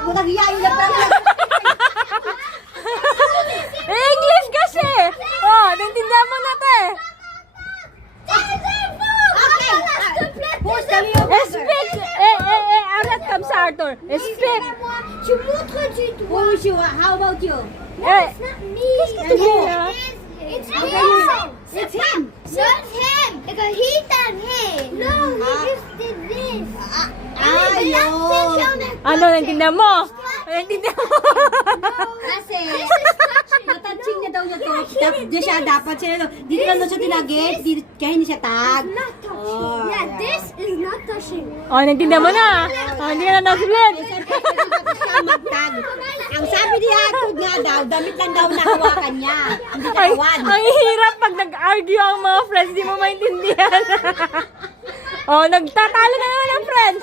Naghiyain na pala. English kasi! Oh, naintindihan mo na te. Speak! Arrête comme ça, Arthur. Speak! Tu montres du doigt. Bonjour, how about you? Eh, Me. It's him. It's him. No, it's him. Because he done him. No, he just did this. Ayun. ano, naintindihan mo? Naintindihan mo? Kasi, matouching na daw niya to. Di siya dapat siya. Dito lang daw siya tinagit. Kaya hindi siya tag. Not touching. Yeah, this is not touching. Oh, naintindihan mo na. Oh, hindi ka na nasulit. Siyempre, siya magtag. Ang sabi niya, tug nga daw, damit lang daw nahawakan niya. Hindi Ay, katawan. ang hirap pag nag-argue ang mga friends, di mo maintindihan. Oh, nagtatalo na naman ang friends.